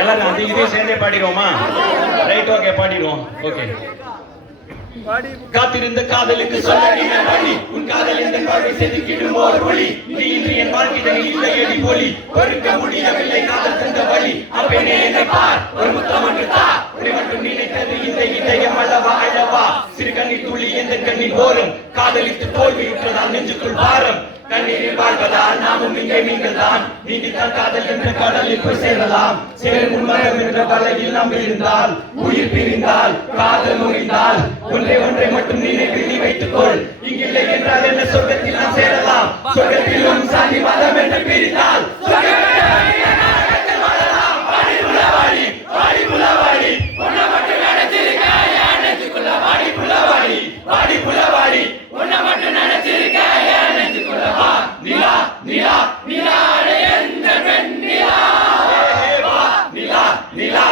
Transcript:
எல்லாரும் அந்த இதையும் சேர்ந்தே பாடிடுவோமா? ரைட், ஓகே, பாடிடுவோம். ஓகே. காத்திருந்த காதலுக்கு சொல்ல வழி, உன் காதல் எந்த வாழ்வை செதுக்கிடும் ஒரு ஒளி, நீ இன்று என் வாழ்க்கையில் இல்லை எடி ஒளி, பொறுக்க முடியவில்லை காதல் தந்த வழி, அப்பனே என்னை பார், ஒரு முத்தம் ஒன்று தா, உன்னை மட்டும் நினைத்தது இந்த இதயம் அல்லவா அல்லவா, சிறு கண்ணீர் துளி எந்த கண்ணின் ஓரம், காதலித்து தோல்வியுற்றதால் நெஞ்சுக்குள் பாரம், கண்ணீரில் வாழ்வதால் நாமும் இங்கே நீங்கள் தான், நீங்கித்தான் காதல் என்ற கடலில் போய் சேரலாம், சேரும் உண்மரம் என்ற வலையில் நாம் இருந்தால், உயிர் பிரிந்தால் காதல் நுழைந்தால், ஒன்றை ஒன்றை மட்டும் நினைவில் வைத்துக்கொள், இங்கில்லை என்றால் என்ன சொர்க்கத்தில் நாம் சேரலாம், சொர்க்கத்திலும் சாதி மதம் என்று பிரிந்தால் நிலா